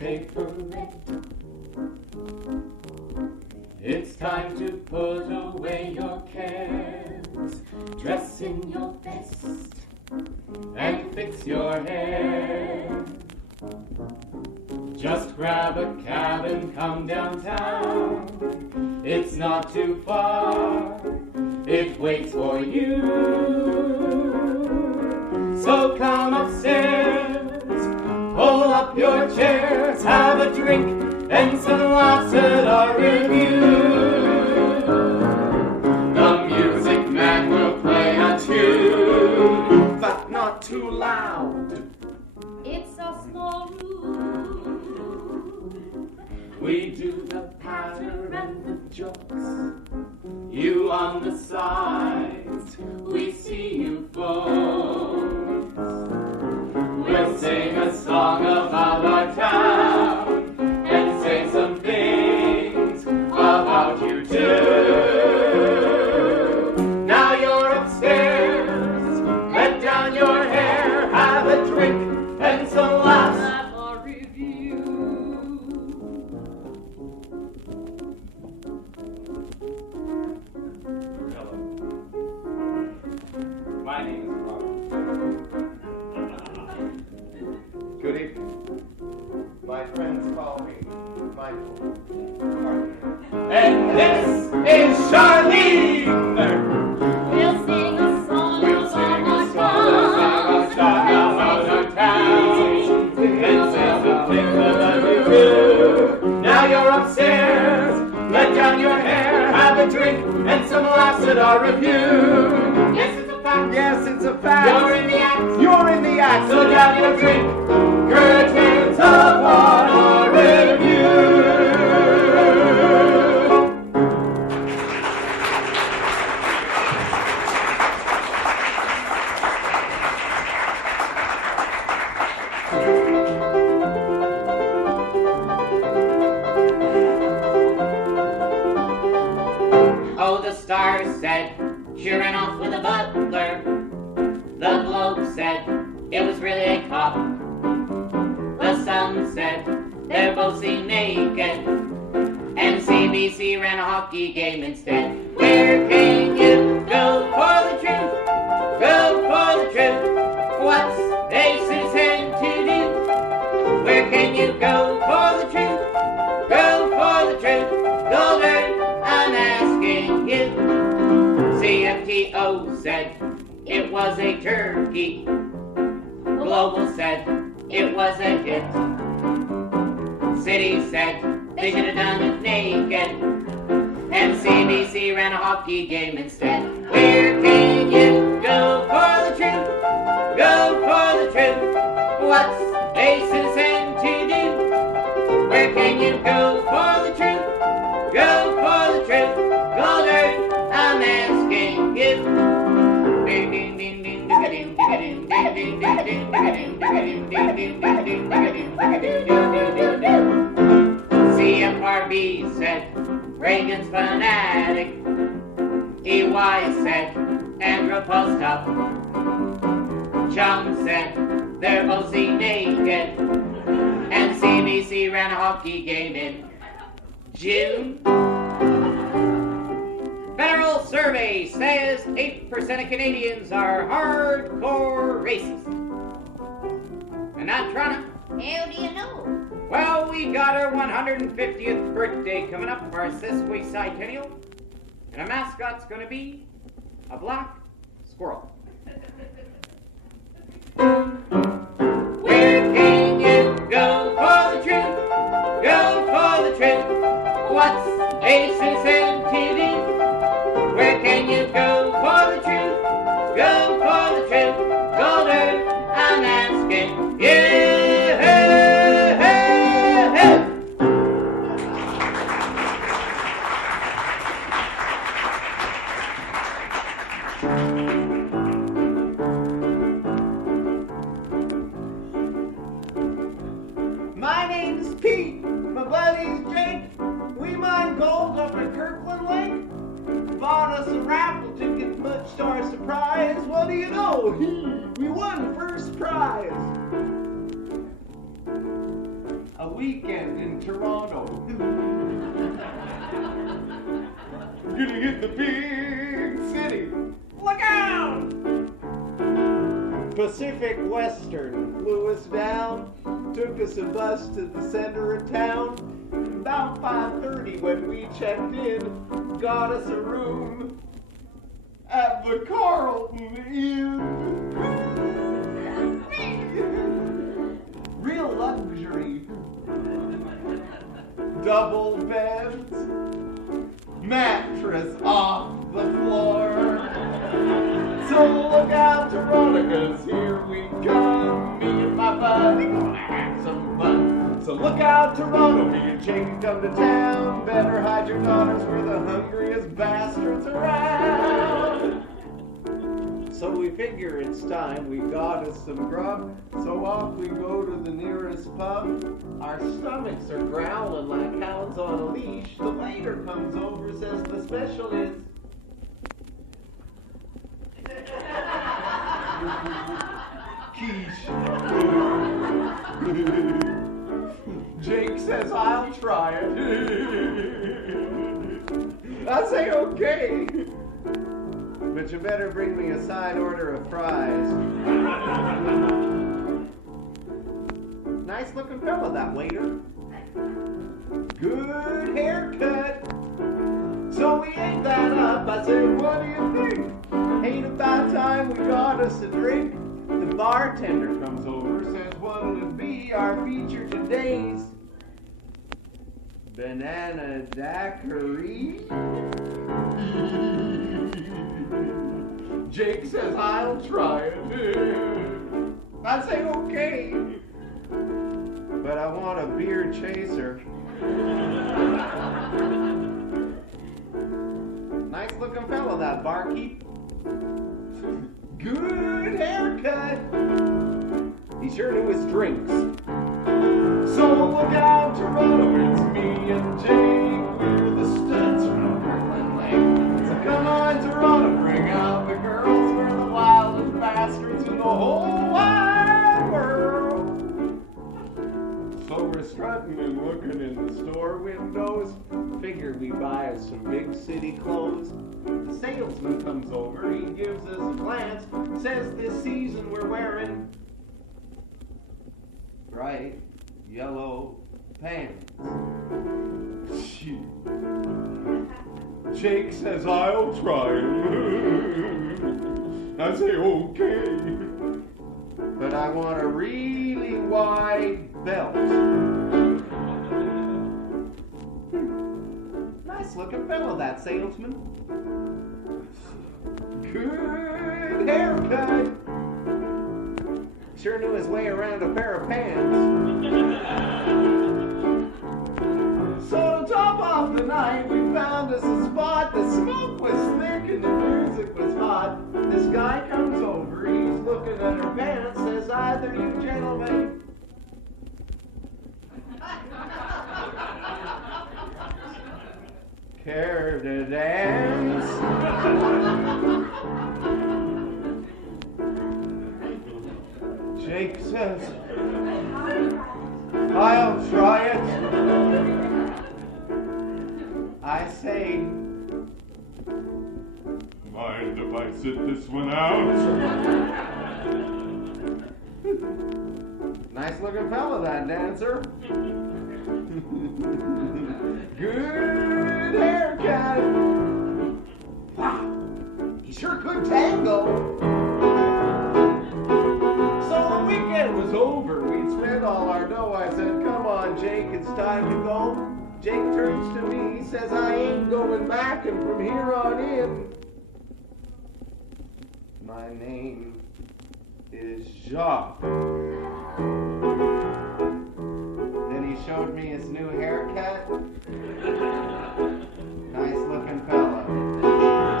newspaper read. It's time to put away your cares, dress in your best, and fix your hair. Just grab a cab and come downtown. It's not too far, it waits for you. So come upstairs, pull up your chairs, have a drink and some laughs at our review. The music man will play a tune, but not too loud. It's a small room. We do the patter and the jokes. You on the sides, we see you folks. We'll sing a song about our town and say some things about you too. Now you're upstairs, let down your hair, have a drink and some laughs. My name is Rozen. Good evening. My friends call me Michael. And this is Charlene! We'll sing a song We'll about sing a our song about our town and say some things that we do. Now you're upstairs, let down your hair, have a drink and some laughs at our review. Yes, it's a fact. Yes, it's a fact. You're in the act. You're in the act. So down your drink, curtains upon our review. Oh, the stars said she ran off with a butler. The Globe said it was really a cop. The Sun said they're both seen naked. And CBC ran a hockey game instead. Where can you go for the truth? Go for the truth. What's a citizen to do? Where can you go for the truth? Go for the truth. Golden, I'm asking you. CFTO said it was a turkey. Global said it was a hit. City said they should have done it naked. And CBC ran a hockey game instead. Where can you go for the truth? Go for the truth. What's a citizen to do? Where can you go for the truth? Go for the truth. Golden, I'm asking you. Ding ding ding ding ding ding ding ding ding ding ding ding. CFRB said Reagan's fanatic. EY said Andropos tough. Chum said they're both seen naked. And CBC ran a hockey game in June. Federal survey says 8% of Canadians are hardcore racist. And not Toronto. How do you know? Well, we got our 150th birthday coming up for our sesquicentennial. And our mascot's going to be a black squirrel. Where can you go for the truth? Go for the truth. What's a citizen to do? Where can you go for the truth? Go for the truth. Golden, I'm asking you. My name's Pete. My buddy's Jake. We mine gold up at Kirkland Lake. Bought us a raffle ticket, much to our surprise. What do you know? We won first prize. A weekend in Toronto. Gonna hit the big city. Look out! Pacific Western flew us down, took us a bus to the center of town. About 5:30 when we checked in, got us a room at the Carlton Inn. Real luxury. Double beds, mattress off the floor. So look out, Toronto, 'cause here we come. Me and my buddy gonna have some fun. So look out, Toronto, me and Jake come to town. Better hide your daughters, we're the hungriest bastards around. So we figure it's time, we got us some grub. So off we go to the nearest pub. Our stomachs are growling like hounds on a leash. The waiter comes over, says the special is quiche. Jake says, I'll try it. I say, okay. But you better bring me a side order of fries. Nice looking fella, that waiter. Good haircut. So we ate that up. I said, what do you think? Ain't about time we got us a drink. The bartender comes over, says, what'll it be? Our feature today's banana daiquiri. Jake says, I'll try it. I say, okay. But I want a beer chaser. Nice looking fellow, that barkeep. Good haircut. He sure knew his drinks. So look out, Toronto, it's me and Jake. We're the studs from Kirkland Lake. So come on, Toronto, bring out the girls. We're the wildest bastards in the whole wide world. So we're strutting and looking in the store windows. Figure we buy us some big city clothes. The salesman comes over, he gives us a glance, says this season we're wearing bright yellow pants. Jake says, I'll try it. I say, okay. But I want a really wide belt. Nice looking fellow, that salesman. Good haircut. Sure knew his way around a pair of pants. So to top off the night, we found us a spot. The smoke was thick and the music was hot. This guy comes over, he's looking at her pants, says, either you gentlemen care to dance? Jake says, I'll try it. I say, mind if I sit this one out? Nice looking fella, that dancer. Good haircut. Wow, he sure could tango. So the weekend was over. We'd spent all our dough. I said, come on, Jake, it's time to go. Jake turns to me, says, I ain't going back, and from here on in, my name is Jacques. Then he showed me his new haircut. Nice looking fella.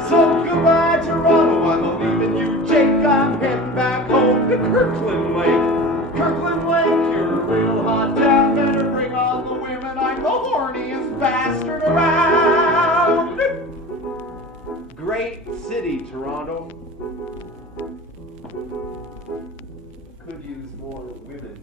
So goodbye, Toronto, I'm leaving you, Jake. I'm heading back home to Kirkland Lake. Kirkland Lake, you're a real hot town. Better bring on the women. I'm the horniest bastard around. Great city, Toronto. Could use more women.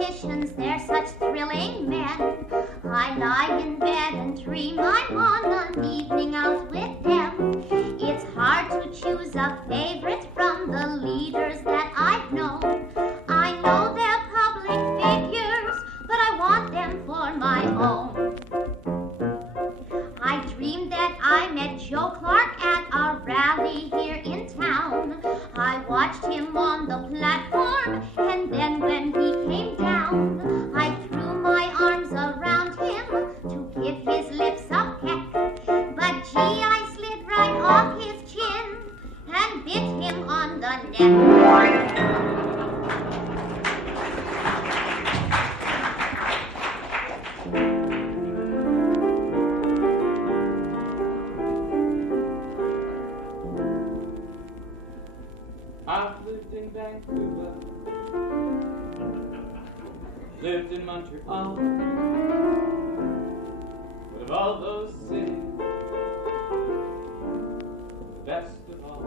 politicians, they're such thrilling men. I lie in bed and dream I'm on an evening out with them. It's hard to choose a favorite from the leaders that I've known. I know they're public figures, but I want them for my own. I dreamed that I met Joe Clark at a rally here in town. I watched him on the platform, and then when he came down, I threw my arms around him to give his lips a peck. But gee, I slid right off his chin and bit him on the neck. I've lived in Vancouver, lived in Montreal, but of all those cities, the best of all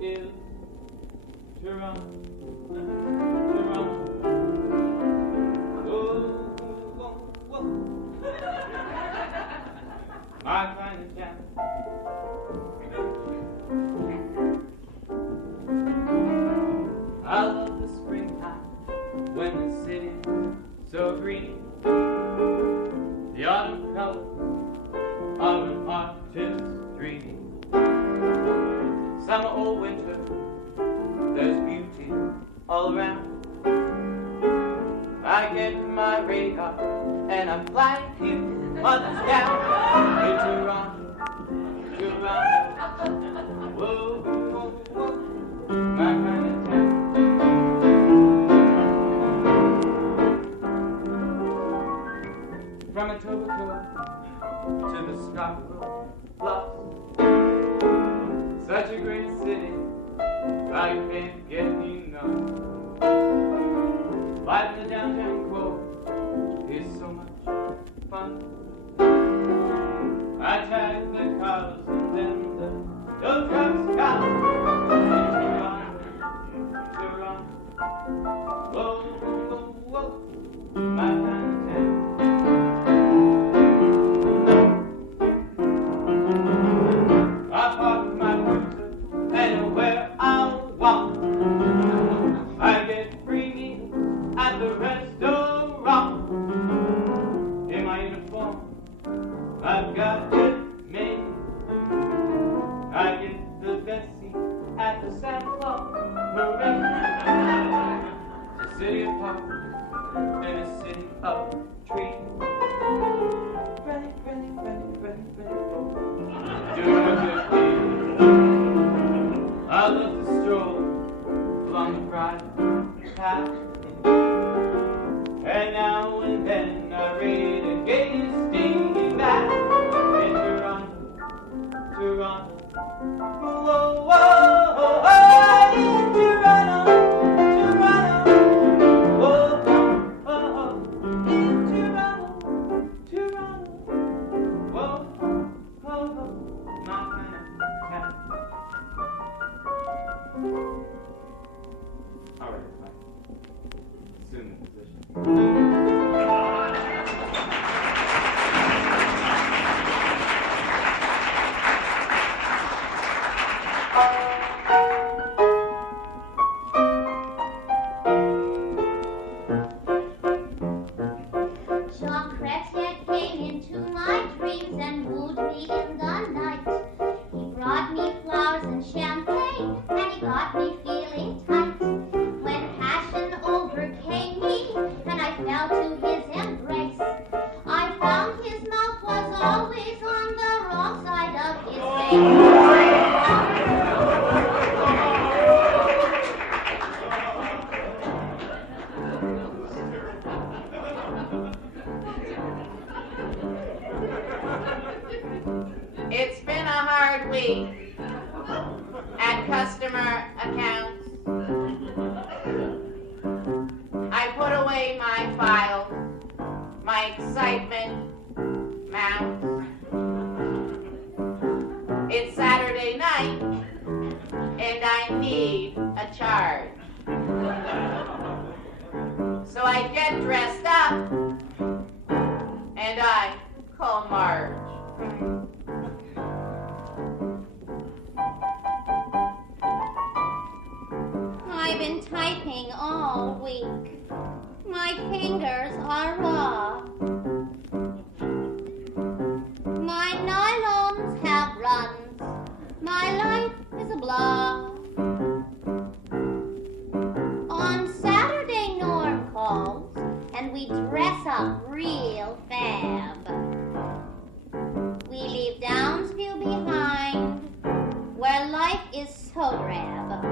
is Toronto. Toronto. Whoa, whoa, whoa. My kind of town. I love the springtime when the city's so green. The autumn colors of an artist's dream. Summer or winter, there's beauty all around. I get my radar and I fly a few months down in Toronto, Toronto. Whoa, whoa, whoa, my kind of town. From Etobicoke to the Scarborough Bluffs, such a great city, I can't get enough. Life in the downtown core is so much fun. I tag the cars and then the tow trucks come. Toronto, whoa, whoa, whoa, my kind of town. I park my cruiser anywhere I want. I get free meals at the restaurant. In my uniform, I've got it made. I get the best seat at the Santa Claus parade. It's a city of parks and a city of trees. Ready, ready, ready, ready, ready for doing a good deed. I love to stroll along the private path, and now and then I read a gay stinging back in Toronto, Toronto. Whoa, whoa, whoa, whoa, in Toronto, Toronto. Whoa, whoa, whoa, in Toronto, Toronto. Whoa, whoa, whoa, my kind of town. All right, fine. Assume the position. Jean Chrétien came into my dreams and wooed me in the night. He brought me flowers and champagne, and he got me feeling tight. When passion overcame me, and I fell to his embrace, I found his mouth was always on the wrong side of his face. It's been a hard week at customer accounts. I put away my files, my excitement mounts. It's Saturday night, and I need a charge. I get dressed up, and I call Marge. I've been typing all week. My fingers are raw. My nylons have runs. My life is a blah. On Saturday, Norm calls, and we dress up real fab. We leave Downsview behind, where life is so drab.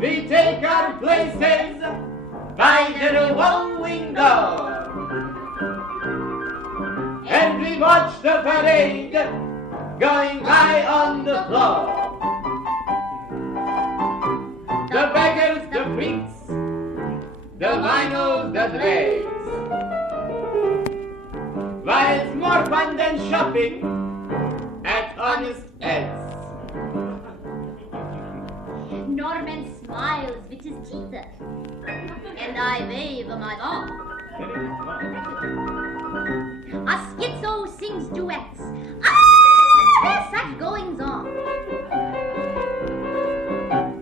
We take our places by the one window, and we watch the parade going by on the floor. The beggars, the freaks, the vinyls, the dregs. Why, it's more fun than shopping at Honest Ed's. Norman smiles with his teeth, and I wave my ball. A schizo sings duets. There's such goings on.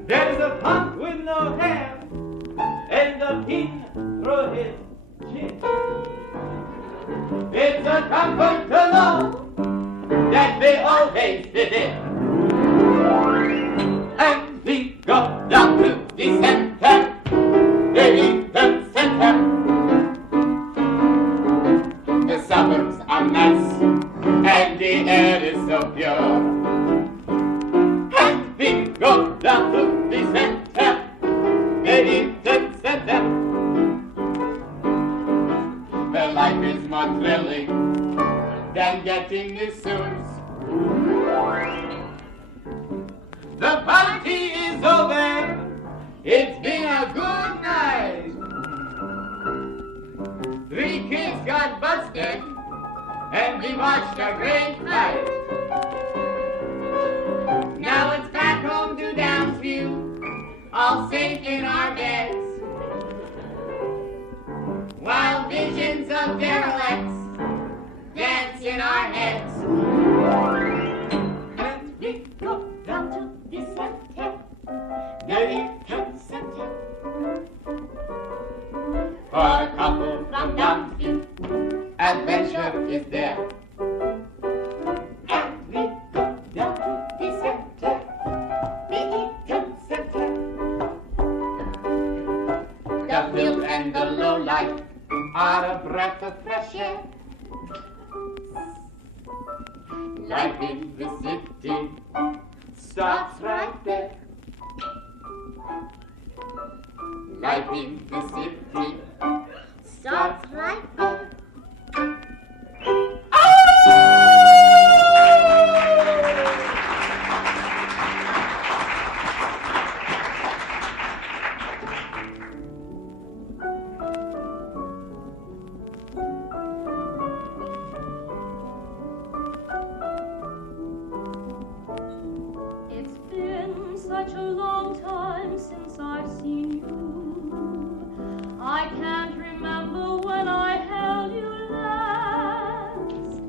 There's a punk with no hair and a pin through his chin. It's a comfort to know that they always fit in. And we go down to the center, the center. The suburbs are nice, and the air is so pure. And we go down to the center, the center. Where life is more thrilling than getting the suits. The party is over. It's been a good night. 3 kids got busted, and we watched a great fight. Now it's back home to Downsview, all safe in our beds, while visions of derelicts dance in our heads. And we go down to the center, the center, for a couple from Downsview, adventure is there. And we go down to the center, the center. The filth and the low life are a breath of fresh air. Life in the city starts right there. Life in the city starts right there. It's been such a long time since I've seen you. I can't remember when I held you last.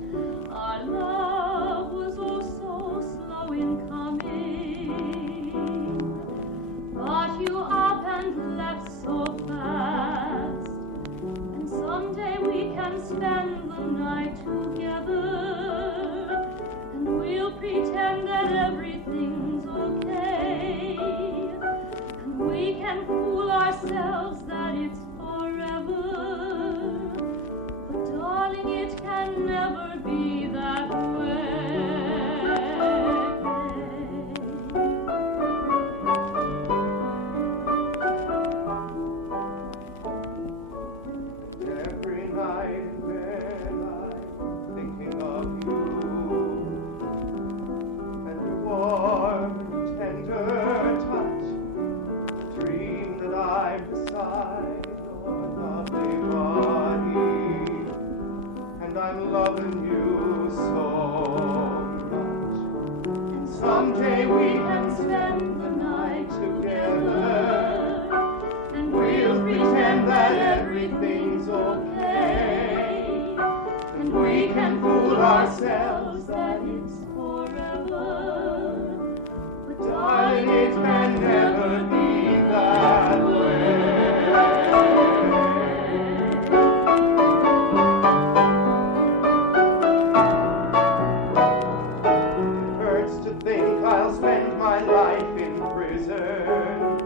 Our love was oh so slow in coming, but you up and left so fast. And someday we can spend the night together, and we'll pretend that everything's okay, and we we can fool ourselves that it's forever. But darling, it can never be that way. Every night in bed I'm thinking of you, and your warm, tender touch, the dream that I'm beside your lovely body, and I'm loving you so much. And someday we can spend the night together, and we'll pretend that everything's okay, and we can fool ourselves that it's forever. But darling, it can never be that way. It hurts to think I'll spend my life in prison,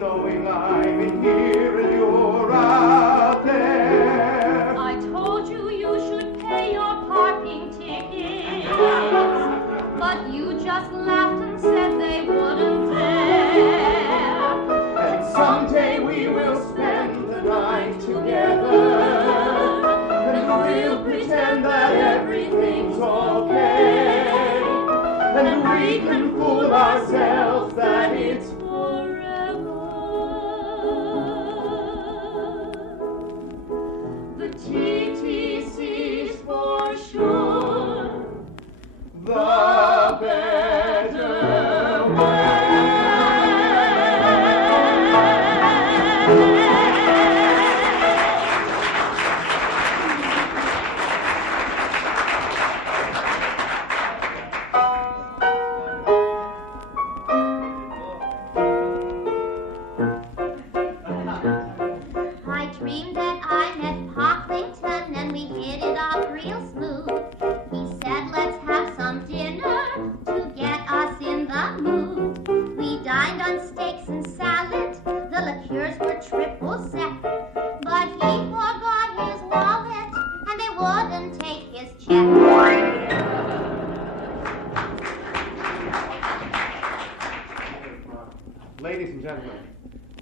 knowing I'm in here and you're out there. I told you you should pay your parking tickets, but you just laughed and said they wouldn't dare. And someday we will spend the night together, and we'll pretend that everything's okay, and we can fool ourselves that it's Forever. The TTC's for sure. the better way. I dreamed that I met Pocklington and we hit it off real smooth. He said, let's have some dinner to get us in the mood. We dined on steaks and salad, the liqueurs were triple sec. But he forgot his wallet and they wouldn't take his check. Ladies and gentlemen,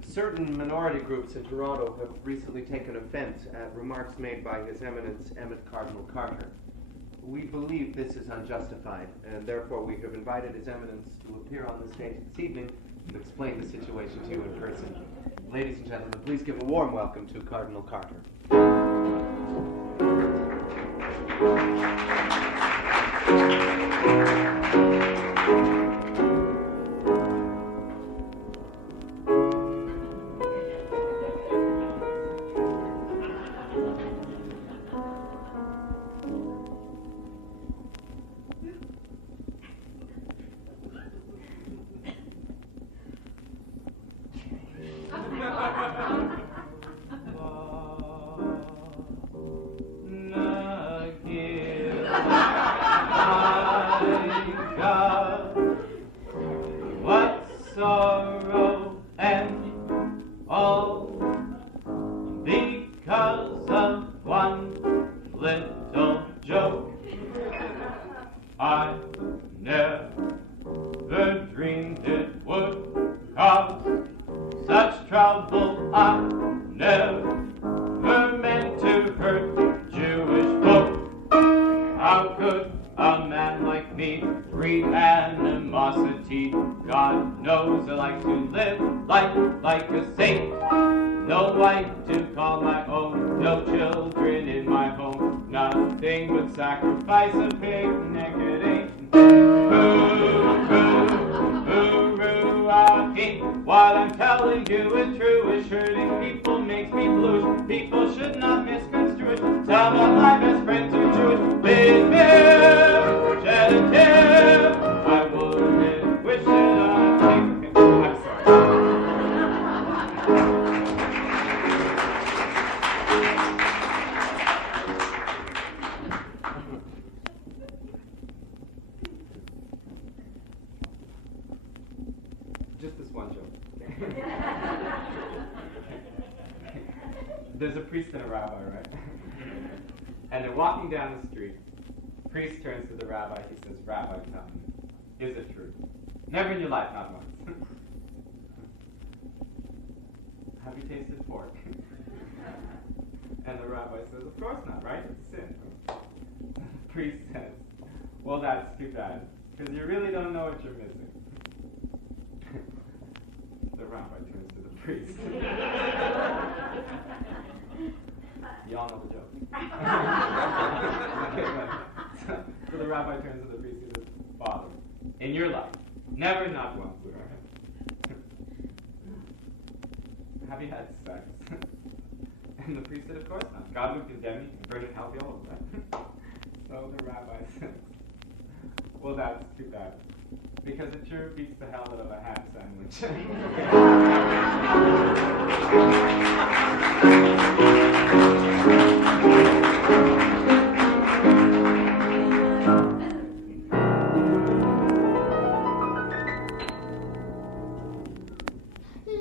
certain minority groups in Toronto have recently taken offense at remarks made by His Eminence Emmett Cardinal Carter. We believe this is unjustified, and therefore we have invited His Eminence to appear on the stage this evening to explain the situation to you in person. Ladies and gentlemen, please give a warm welcome to Cardinal Carter. What sorrow and all because of one little joke. I never dreamed it would cause such trouble. I never meant to hurt Jewish folk. How could a man like me breed animosity? God knows I like to live like a saint. No wife to call my own, no children in my home. Nothing but sacrifice a picnic. It ain't. Hooroo-ah-hee. What I'm telling you is true. Is hurting people makes me bluish. People should not misconstrue it. Some of my best friends are Jewish. Please bear, shed a tear. I wouldn't wish it on me. I'm sorry. Just this one joke. There's a priest and a rabbi, right? And they're walking down the street. Priest turns to the rabbi. He says, "Rabbi, tell me, is it true? Never in your life, not once. Have you tasted pork?" And the rabbi says, "Of course not, right? It's sin." The priest says, "Well, that's too bad, because you really don't know what you're missing." The rabbi turns to the priest. Y'all know the joke. Okay, so the rabbi turns to the priest and says, "Father, in your life, never, not once, have you had sex?" And the priest said, "Of course not. God would condemn you and burn in hell for all of that." So the rabbi says, "Well, that's too bad, because it sure beats the hell out of a ham sandwich."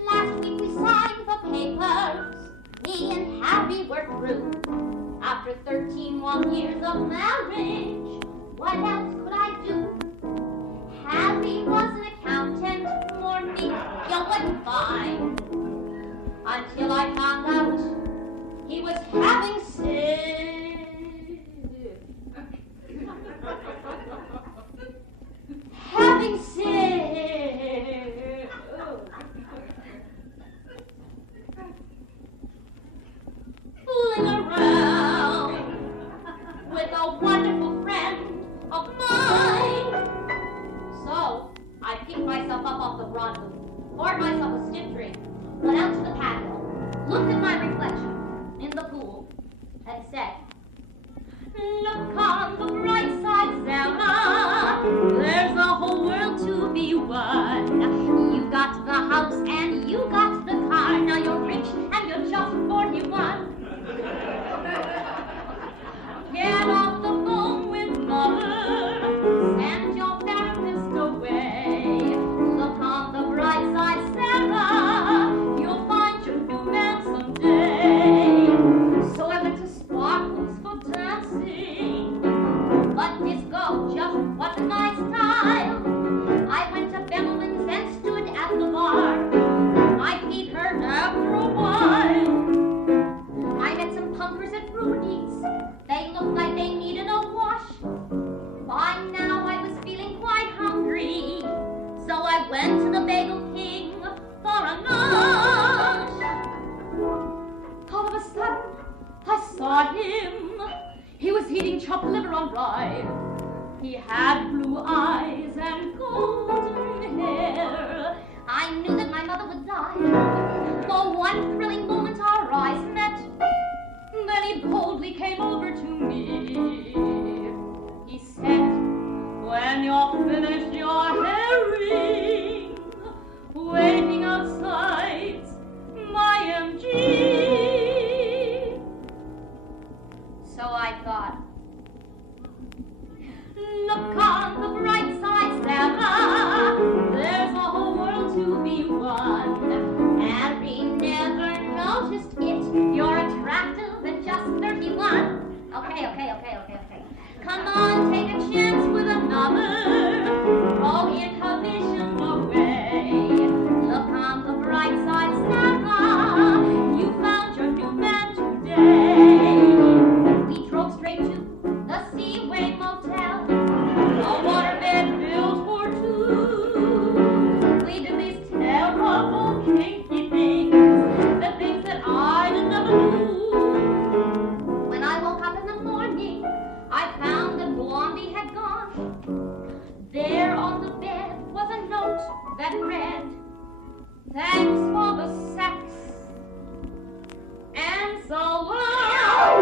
Last week we signed the papers. Me and Harry were through. After 13 long years of marriage, what else could I do? Harry was an accountant, for me, you wouldn't find. Until I found out he was having having fooling around with a wonderful friend of mine. So I picked myself up off the Rozen, poured myself a stiff drink, went out to the patio, looked at my reflection in the pool, and said, "Look on the bright side, Sarah. There's a whole world to be won. You got the house and you got the car. Now you're rich and you're just 41. Get off the phone with mother. Send your therapist away. Look on the bright side, Sarah. You'll find your new man someday." So I went to Sparkles for dancing, but disco just wasn't my style. I went to Bevelyn's and stood at the bar. My feet hurt after a while. I met some punkers at Rudy's. They looked like they needed a wash. By now I was feeling quite hungry, so I went to the Bagel King for a nosh. All of a sudden, I saw him. He was eating chopped liver on rye. He had blue eyes and golden hair. I knew that my mother would die. For one thrilling moment our eyes met. Then he boldly came over to me. He said, "When you're finished your herring, waiting outside my MG." So I thought, look on the bright side, Sarah. There's a whole world to be won. Harry never noticed it. You're attractive at just 31. Okay. Come on, take a chance with another. Throw inhibition away. Look on the bright side, Sarah. You found your new man today. We drove straight to the Seaway Motel, a waterbed built for two. We did these terrible kinky things, the things that I never knew. When I woke up in the morning, I found that Blondie had gone. There on the bed was a note that read, "Thanks for the sex, and so long."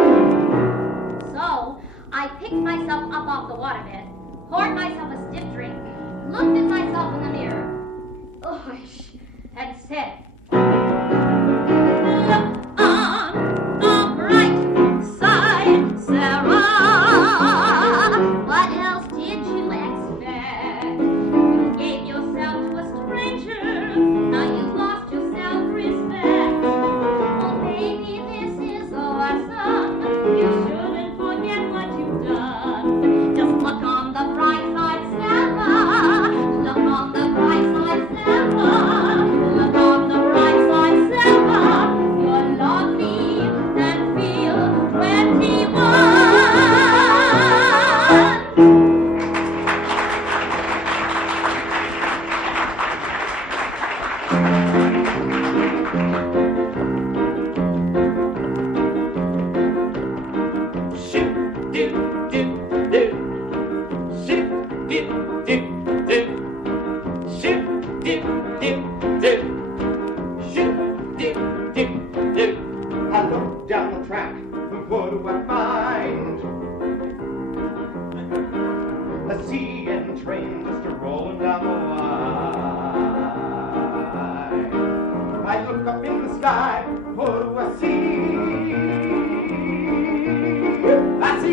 So I picked myself up off the waterbed, poured myself a stiff drink, looked at myself in the mirror, and said, "Look on the bright side, Sarah. What else did you expect? You gave yourself to a stranger. Now you've lost your self-respect. Oh, baby, this is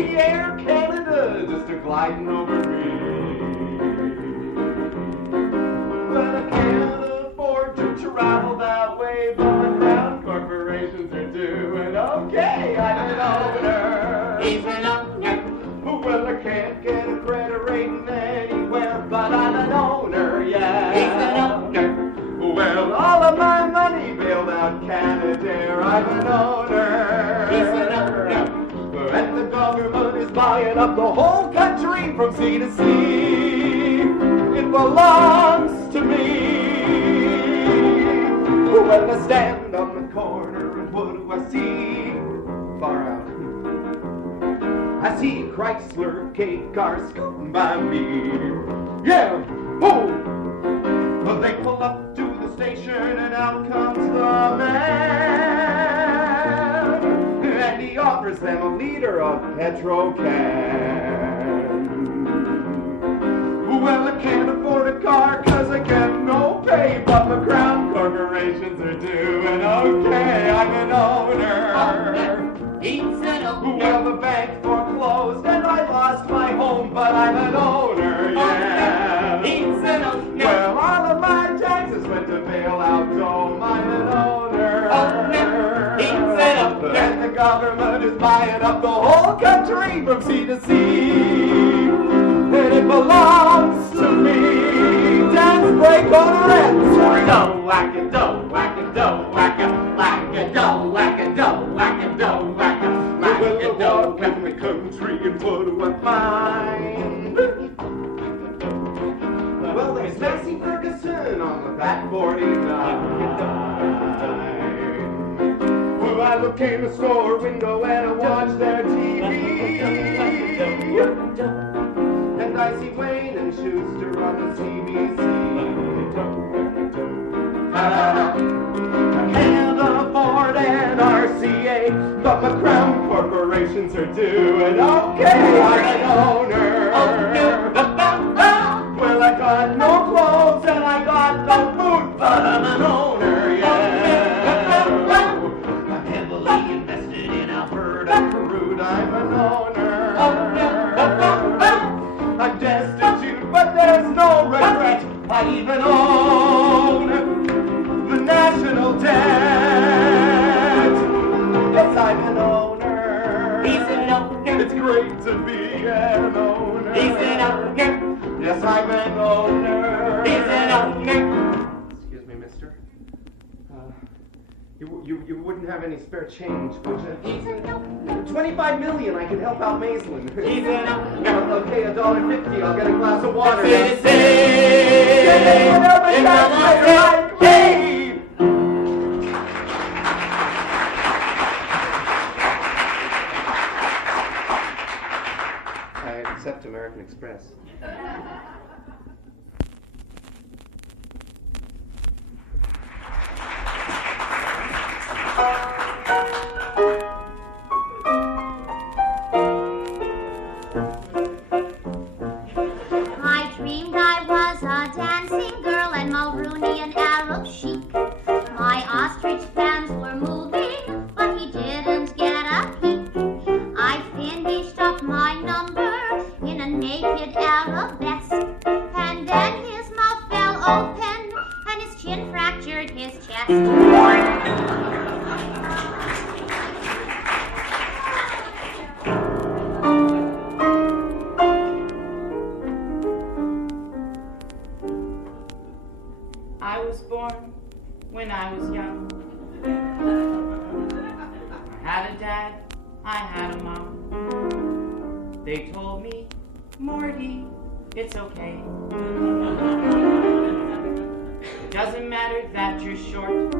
see Air Canada just a-gliding over me. Well, I can't afford to travel that way, but my crown corporations are doing okay. I'm an owner. He's an owner. Well, I can't get a credit rating anywhere, but I'm an owner, yeah. He's an owner. Well, all of my money bailed out Canada. I'm an owner. He's an owner. And the government is buying up the whole country from sea to sea. It belongs to me. When I stand on the corner, and what do I see? Far out. I see Chrysler K cars scooting by me. Yeah, oh! Well, they pull up to the station and out comes the man. And he offers them a liter of Petro-Can. Well, I can't afford a car cause I get no pay, but the crown corporations are doing okay. I'm an owner. He's an owner. Well, the bank foreclosed and I lost my home, but I'm an owner, yeah. He's an owner. Well, all of my taxes went to bail out Dome. I'm an owner. He's an owner. And the government is buying up the whole country from sea to sea. And it belongs to me. Dance break on a rent. Do whack a do, whack a do, whack a do, whack a do, whack a do, whack a Well, I walk in the country and what do I find? Well, there's Massey Ferguson on the back 49. Well, I look in the store window and I watch their TV. And I see Wayne and Schuster on the CBC. I can't afford an RCA, but my crown corporations are doing okay. I'm an owner. Well, I got no clothes and I got no food, but I'm an owner, yeah. I'm heavily invested in Alberta crude. I'm an owner. I'm destitute, but there's no regret. I even own the national debt. Yes, I'm an owner. He's an owner. It's great to be an owner. He's an owner. Yes, I'm an owner. He's an owner. Excuse me, mister. You wouldn't have any spare change, would you? He's an owner. 25 million, I can help out Maislin. He's an owner. Okay, $1.50, I'll get a glass of water. Citizen. I accept American Express. I dreamed I was a dancing girl and Mulrooney an Arab chic. My ostrich fans were moving, but he didn't get a peek. I finished up my number in a naked arabesque, and then his mouth fell open and his chin fractured his chest. I was born when I was young. I had a dad, I had a mom. They told me, Morty, it's okay. It doesn't matter that you're short.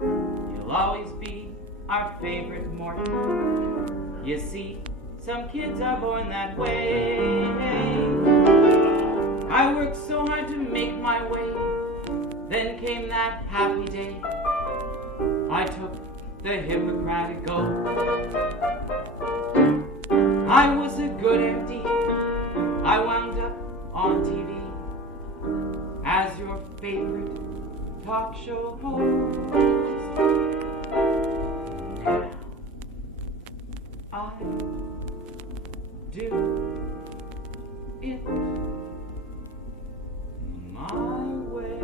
You'll always be our favorite Mort. You see, some kids are born that way. I worked so hard to make my way. Then came that happy day. I took the Hippocratic oath. I was a good MD. I wound up on TV as your favorite talk show host. Now, I do it my way.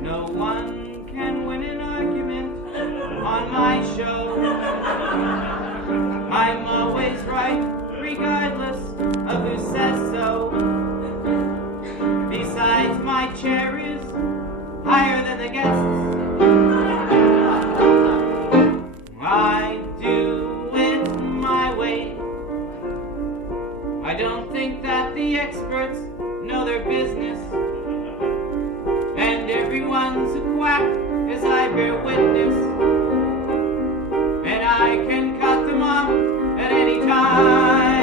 No one can win an argument on my show. I'm always right, regardless of who says so. Besides, my chair is higher than the guests. I do it my way. I don't think that the experts know their business, and everyone's a quack as I bear witness, and I can cut them off at any time.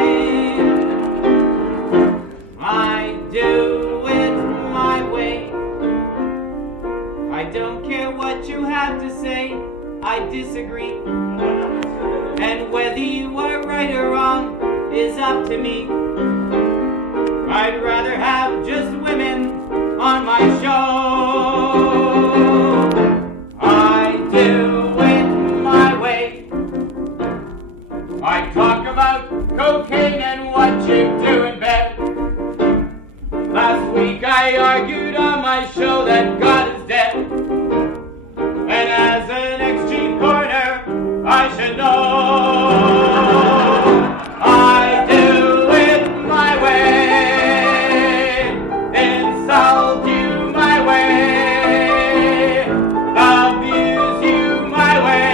I do it my way. I don't care what you have to say, I disagree, and whether you are right or wrong is up to me. I'd rather have just women on my show. I do it my way. I talk about cocaine and what you do in bed. Last week I argued on my show that God is dead. And as an XG corner, I should know. I do it my way. Insult you my way. Abuse you my way.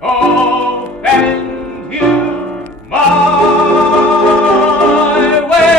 Offend you my way.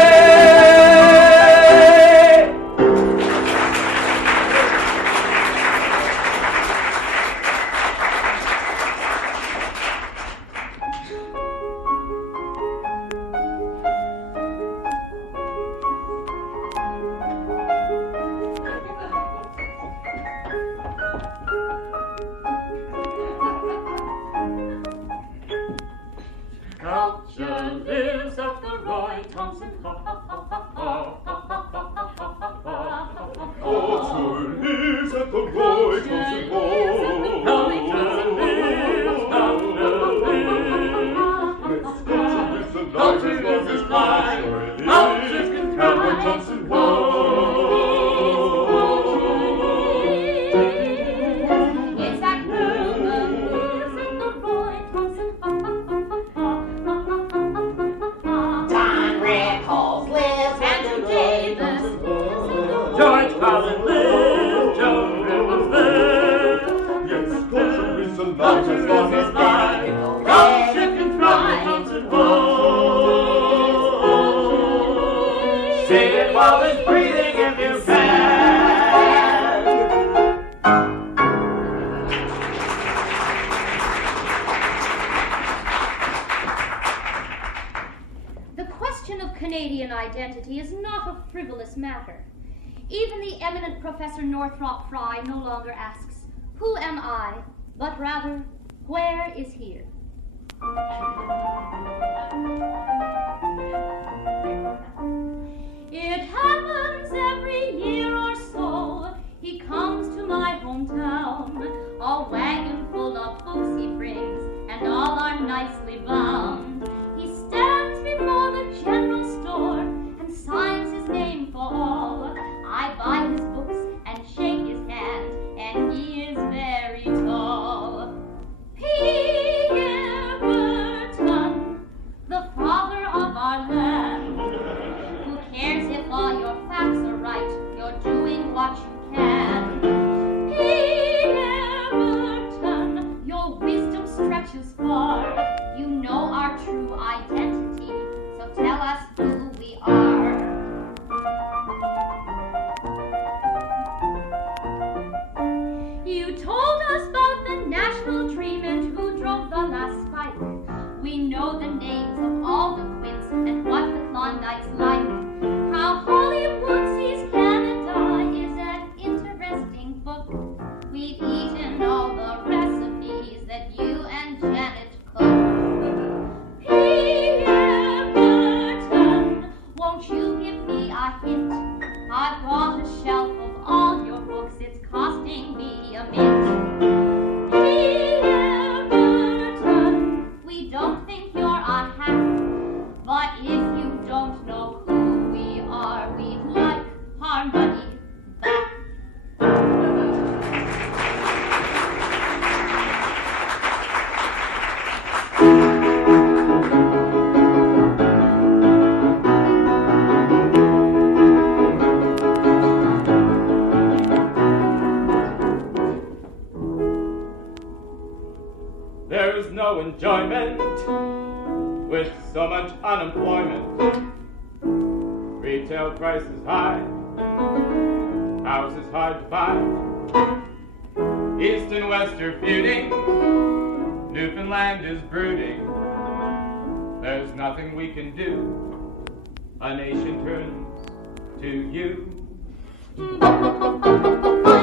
Culture lives at the Roy Thompson Hall. Culture lives at the Roy Thompson Hall. Culture is alive. Culture can come Roy Thompson Hall. It's that rumor lives at the Roy Thompson Hall. Don Rickles lives at the Roy Thompson Hall. George Carlin lives, Joe Rickles lives. Yes, culture is alive Culture as long is as alive. Culture can thrive at Thompson Hall. Say it while it's breathing if you can. The question of Canadian identity is not a frivolous matter. Even the eminent Professor Northrop Frye no longer asks, "Who am I?" but rather, "Where is here?" It happens every year or so. He comes to my hometown. A wagon full of books he brings, and all are nicely bound. He stands before the general store and signs his name for all. I buy his books and shake his hand, and he is very tall. Pierre Burton, the father of our land. Who cares if all your facts are right? You're doing what you can. Pierre Burton, your wisdom stretches far. You know our no enjoyment with so much unemployment. Retail prices high, houses hard to buy. East and West are feuding, Newfoundland is brooding. There's nothing we can do, a nation turns to you.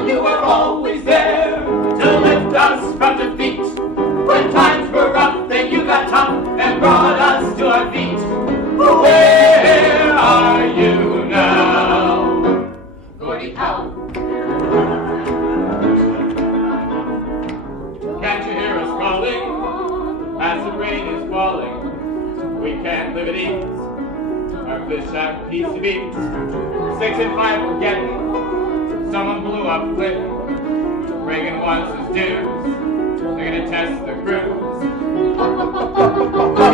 You were always there to lift us from defeat. When times were rough, then you got tough and brought us to our feet. Where are you now? Gordie Howe. Can't you hear us calling? Acid rain is falling. We can't live at ease. Our fish have piece of eat. 6 and 5 we're getting. Someone blew up Clinton. Reagan wants his dues. They're gonna test the crews.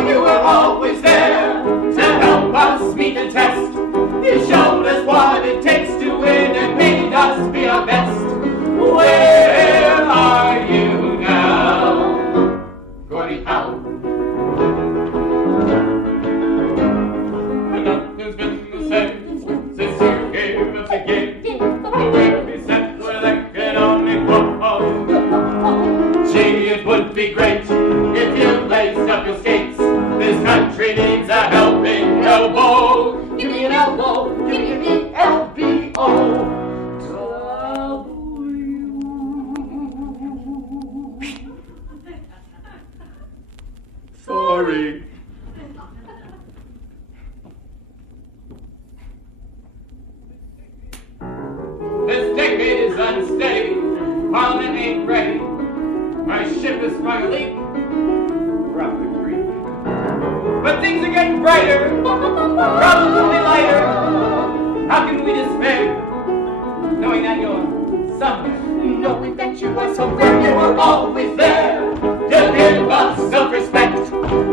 You were always there to help us meet the test. You showed us what it takes to win and made us be our best. Where are you now? Gordie Howe. Nothing's been the same since you gave up the game. Where we set with economic woe. Gee, it would be great if you laced up your skates. This country needs a helping elbow. Give me an elbow, give me an LBO. Sorry. This decade is unsteady. Parliament ain't ready. My ship has sprung a leak. Drop the creek. But things are getting brighter. Problems will be lighter. How can we despair? Knowing that you're somewhere. Knowing that you are somewhere. You were always there to give us self-respect.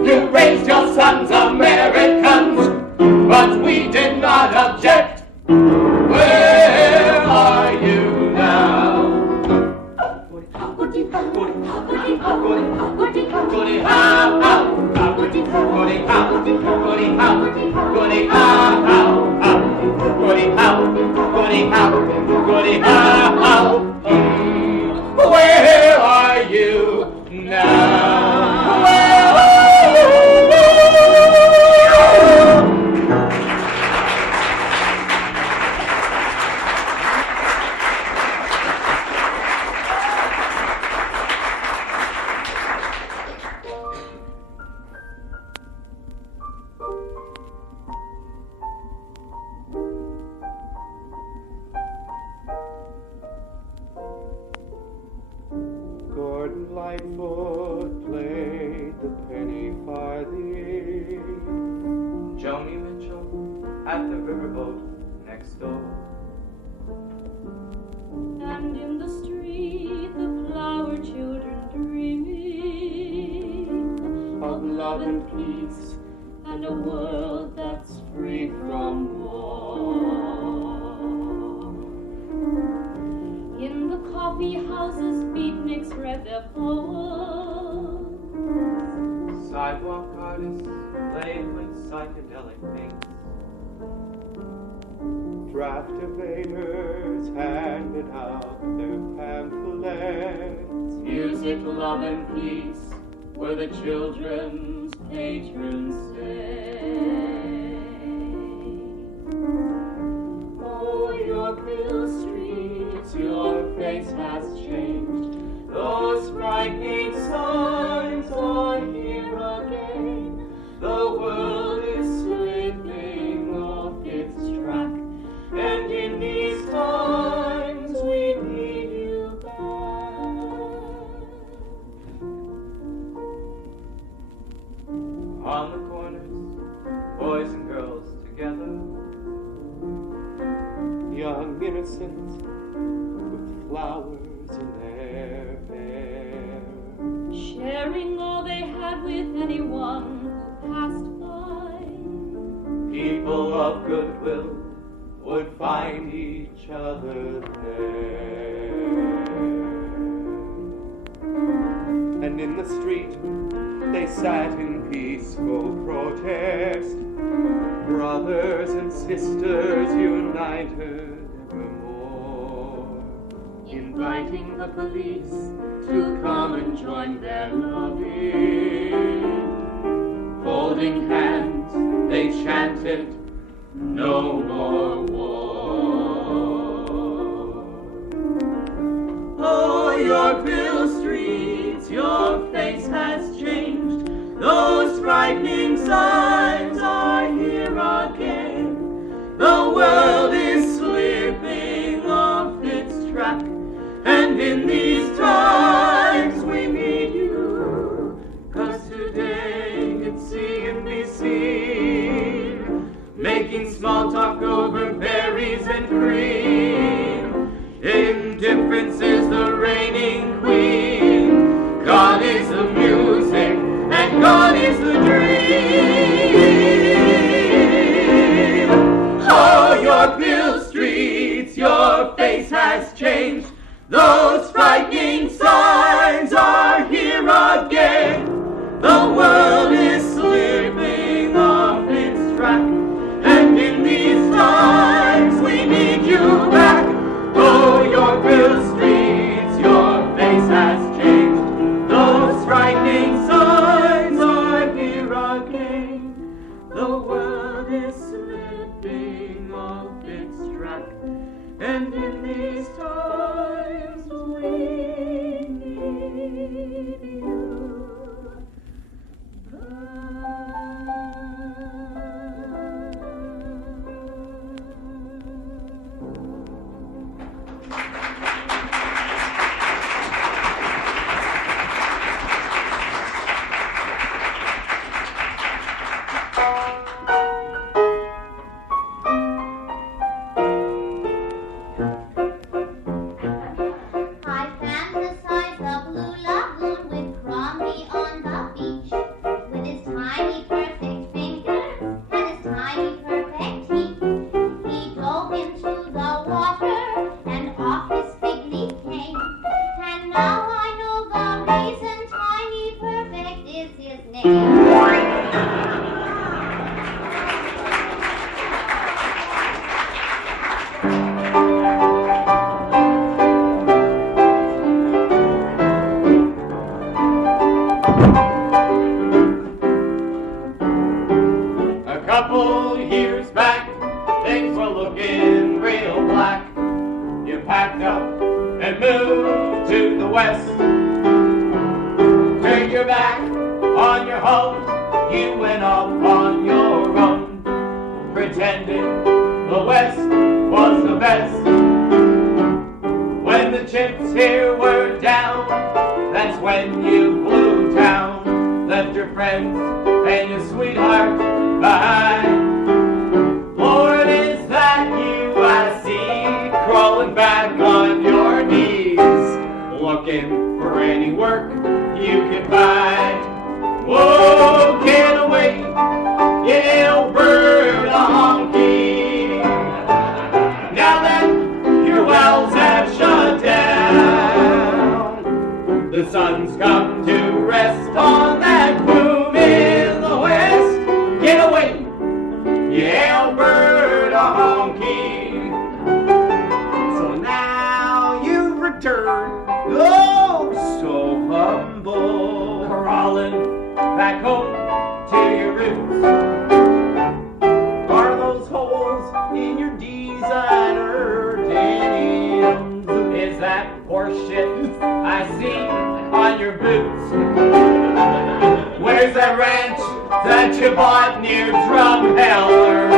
You raised your sons Americans, but we did not object. Where are you now? Gordie Howe, Gordie Howe, Gordie Howe, Gordie Howe, Gordie Howe, Gordie Howe, Gordie Howe, Gordie Howe, Gordie Howe, Gordie Howe, Gordie Howe. Where are you now? Where are you? Gordon Lightfoot played the penny farthing. Joni Mitchell at the riverboat next door. And in the street the flower children dreaming Of love and peace and a world that's free from war. In the coffee houses, beatniks read their poems. Sidewalk artists played with psychedelic paints. draft evaders handed out their pamphlets. Music, love, and peace were the children's patron saint. Oh, Yorkville streets, your face has changed. Those frightening signs are here again. The world is slipping off its track, and in these times we need you back. On the corners, boys and girls together, Young innocents with flowers in their hair, Sharing all they had with anyone who passed by. people of goodwill would find each other there. And in the street, they sat in peaceful protest, brothers and sisters united evermore, inviting the police to come and join their loving. Holding hands, they chanted, "No more war." Oh, Yorkville streets, your face has changed. Those frightening signs are here again. The world is slipping off its track, and in these times we meet you. 'Cause today it's CNBC, making small talk over berries and cream. Indifference is the reigning queen. God is the music, and God is the dream. Oh, Yorkville streets, your face has changed. Those frightening signs are here again. The world is slipping off its track, and in these times we need you back. Oh, Yorkville streets, your face has changed. Those frightening signs are here again. The world is slipping off its track, and in these times we need you I fantasize the blue lagoon with Cromley on the beach, with his tiny perfect fingers and his tiny perfect teeth. He dove into the water and off his big leap came, and now I know the reason Tiny Perfect is his name. A couple years back, things were looking real black. You packed up and moved to the west. Turned your back on your home, you went off on your own, pretending the West was the best. When the chips here were down, that's when you blew town, left your friends and your sweetheart behind. Lord, is that you I see, crawling back on your knees, looking for any work you can find. Whoa, get away, you Alberta honky. Now that your wells have shut down, the sun's come to rest on that boom in the west. Get away, you Alberta honky. So now you return, oh so humble, crawling back home to your roots. Are those holes in your designer denims? Is that horseshit I see on your boots? Where's that ranch that you bought near Drumheller?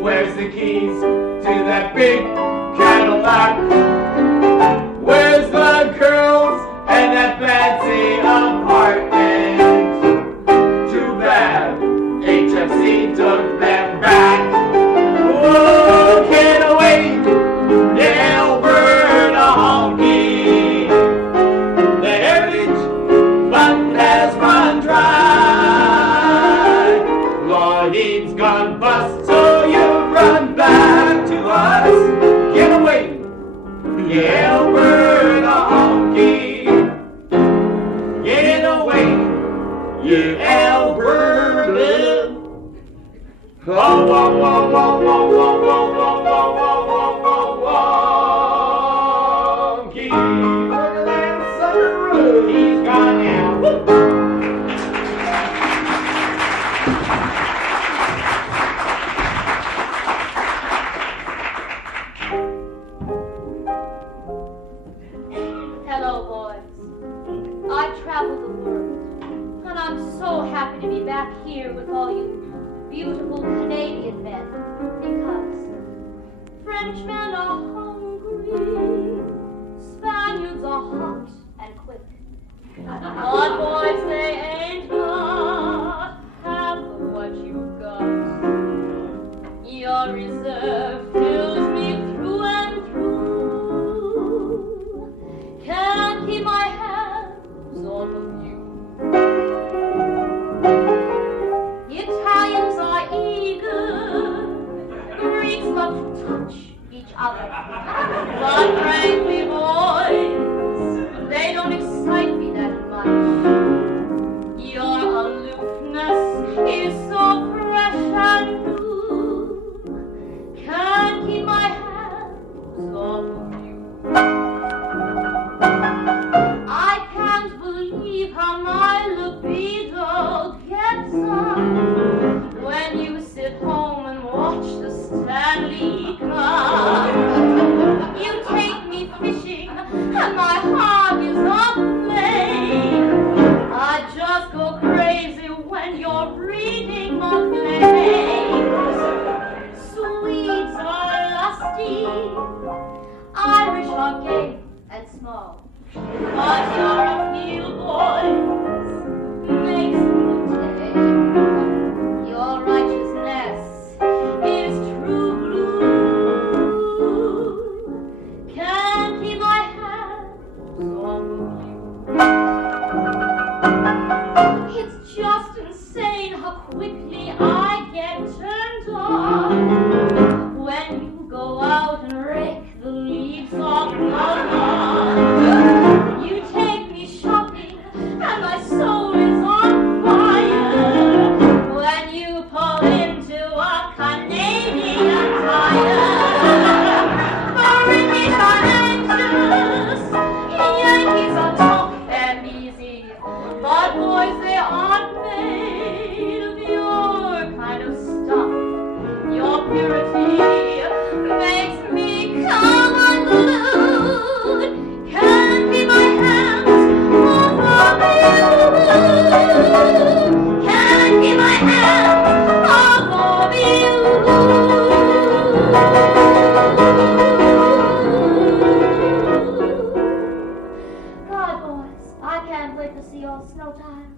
Where's the keys to that big Cadillac? Where's the girls and that fancy apartment? Too bad HFC took them back. Whoa, get away, yeah, Alberta honky. The heritage fund has run dry. Lougheed's gone bust, so you run back to us. Get away, Yeah, Alberta. Oh, whoa, whoa, whoa, whoa, whoa, whoa, whoa, whoa, whoa, whoa, whoa. Keep working that sucker road. He's gone now. Hello, boys. I've traveled the world, and I'm so happy to be back here with all you beautiful Canadian men, because Frenchmen are hungry, Spaniards are hot and quick. But boys, they ain't got half of what you've got. Your reserve fills me through and through. Can't keep my hands off of you. Italians are eager, Greeks love to touch each other. But frankly, boys, they don't excite me that much. Your aloofness is so fresh and new. Can't keep my hands off of you. I can't believe how my libido gets up when you sit home and watch the Stanley Cup. You take me fishing and my heart is aflame. I just go crazy when you're reading my flames. Swedes are lusty, Irish are gay and small. But your appeal, boys, makes me tame. Your righteousness is true blue. Can't keep my hands off of you. It's just insane how quickly I get turned on when you go out and rake the leaves off the lawn. You take me shopping and my soul is on fire when you pull into a Canadian tire. British are anxious, Yankees are tough and easy, but boys, they aren't made of your kind of stuff. Your purity makes me come unglued. Can't keep my hands off of you. Can't keep my hands off of you. God, boys, I can't wait to see your snow tires.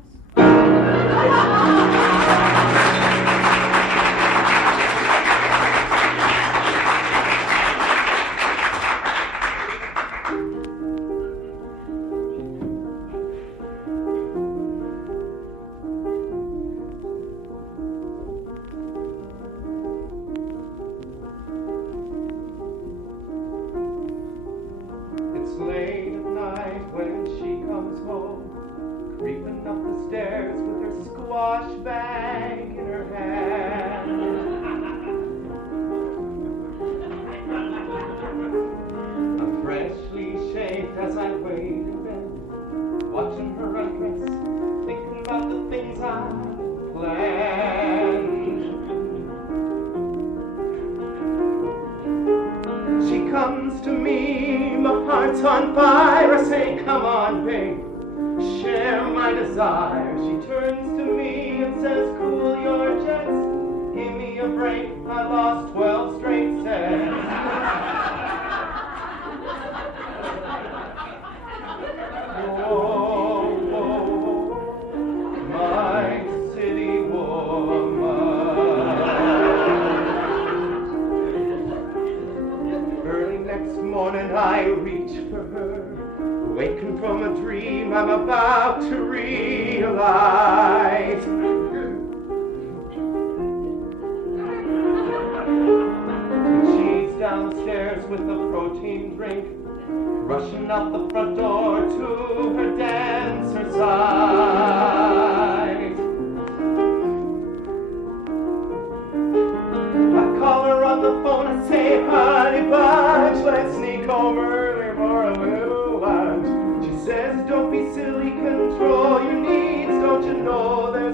It's late at night when she comes home, creeping up the stairs with her squash bag in her hand. I'm freshly shaved as I wait in bed, watching her undress, thinking about the things I've planned. She comes to me, my heart's on fire. I say, come on, babe, share my desire. She turns to me and says, cool your jets, give me a break, I lost 12 straight sets. Whoa, whoa, my city woman. Early next morning I reach for her, waking from a dream I'm about to realize. She's downstairs with a protein drink, rushing out the front door to her dancer side.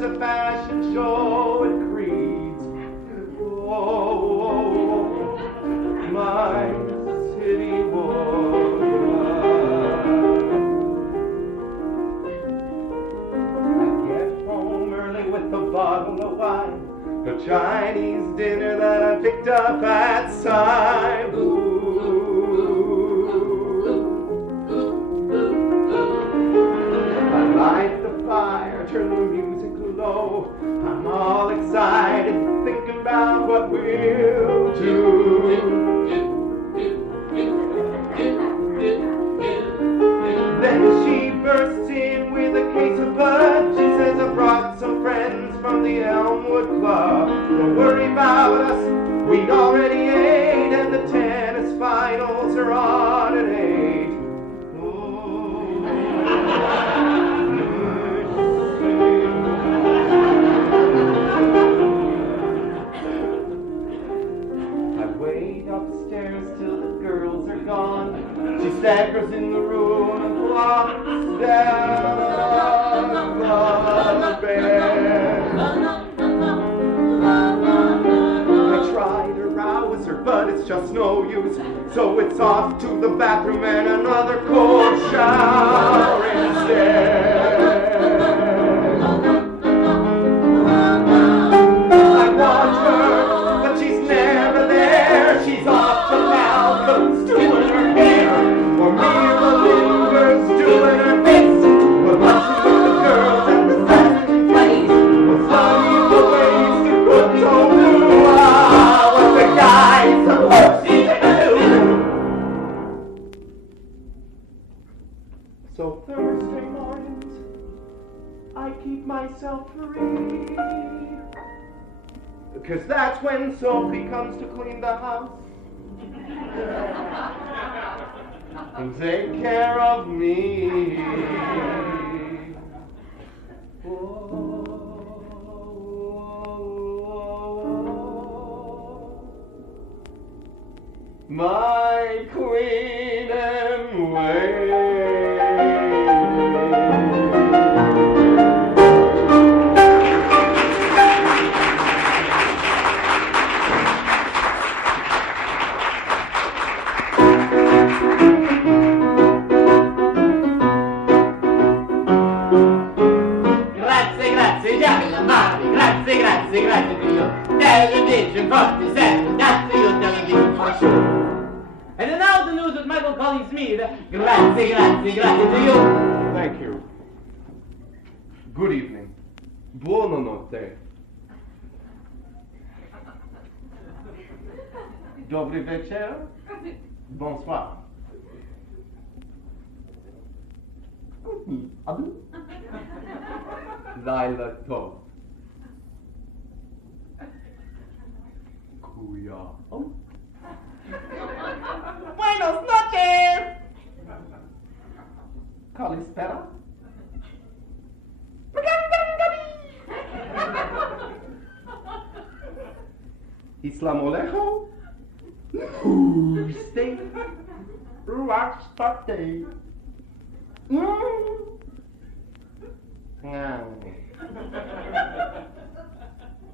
there's a fashion show at Creed's. Oh, my city boy. I get home early with a bottle of wine, a Chinese dinner that I picked up at Side. I light the fire, turn the music low. I'm all excited, thinking about what we'll do. Then she bursts in with a case of bud. She says, I brought some friends from the Elmwood Club. Don't worry about us, we already ate, and the tennis finals are on at 8. I wait upstairs till the girls are gone. She staggers in the room and flops down the bed. I try to rouse her, but it's just no use. So it's off to the bathroom and another cold shower instead. I want her, but she's never there. She's off to Malcolm's doing her hair, or Mira Lindbergh's doing her face. But watching with the girls at the Saturday place was funny the ways to put on blue. What the guy's supposed to do. So Thursday mornings, I keep myself free, 'cause that's when Sophie comes to clean the house and take care of me. My queen and way. Grazie, grazie Dio. Television 47, that's the your television for sure. And now the news with Michael Collins Smith. Grazie, grazie, grazie to you. Thank you. Good evening. Buonanotte. Dobry večer. Bonsoir. Laila Tov. Kuya. Oh. Buenos noches. Kalispera. Islam Olejo. Stay. Ruach stay.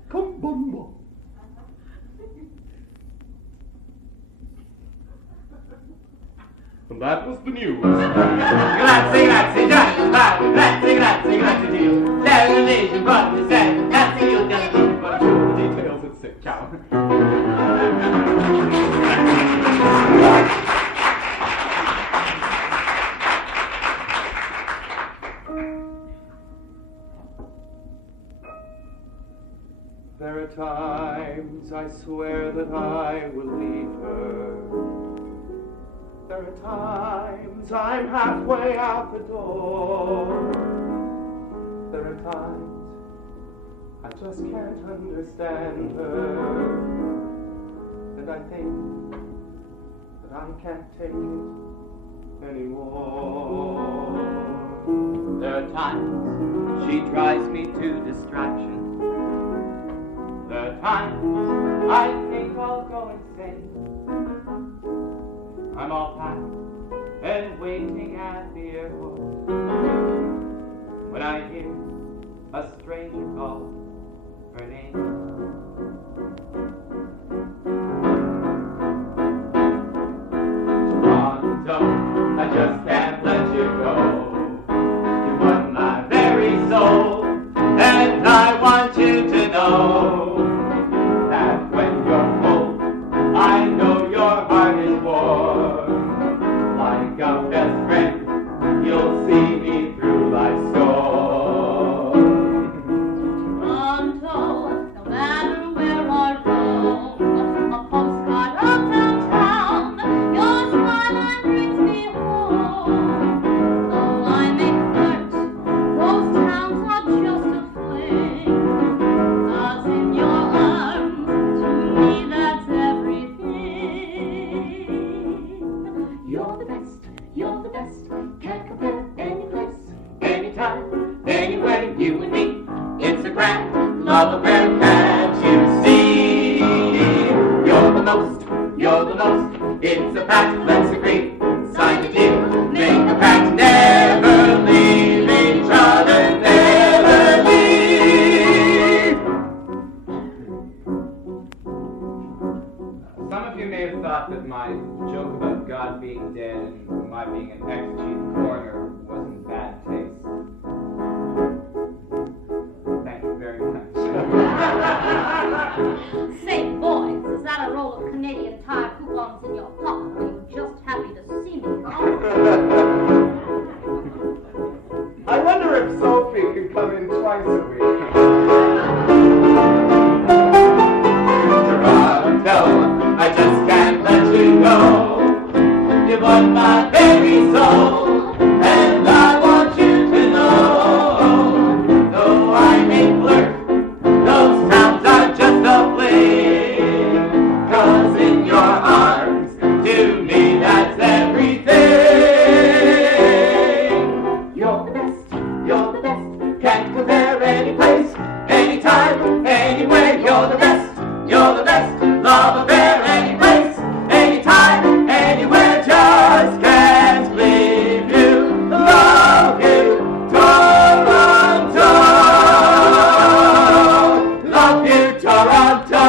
Come bombo. And that was the news. Grazie, grazie, Johnny. Grazie, grazie, grazie to you. Television 47, that's the your television for sure. Details at 6. Ciao. There are times I swear that I will leave her. There are times I'm halfway out the door. There are times I just can't understand her. And I think that I can't take it anymore. There are times she drives me to distraction. There are times I think I'll go insane. I'm all packed and waiting at the airport when I hear a stranger called her name. Toronto, I just can't let you go. You won my very soul, and I want you to know that when you're full, I know your heart is warm. Like a best friend, you'll see me through life's storm. Toronto, no matter where I roam, a postcard of downtown, your smile brings me home. Though I may flirt, those towns are just a fling. 'Cause in your arms, to me that's everything. You're the best, can't compare any place, anytime, anywhere, you and me. It's a grand love affair, can't you see? You're the most, it's a pact, let's agree. Sign the deal, make a pact, never leave each other, never leave. Some of you may have thought that my joke about God being dead and my being an ex-chief coroner was in bad taste. Thank you very much. Say, boys, is that a roll of Canadian Tire coupons in your pocket? Are you just happy to see me? I wonder if Sophie could come in twice a week. Toronto, I just can't let you go. You won my very soul, and I want you to know. Though I may flirt, those towns are just a fling. 'Cause in your arms, to me that's everything. You're the best, can't compare any place, anytime, anywhere. You're the best, love affair, any place, anytime, anywhere. Just can't leave you, love you, Toronto. Love you, Toronto.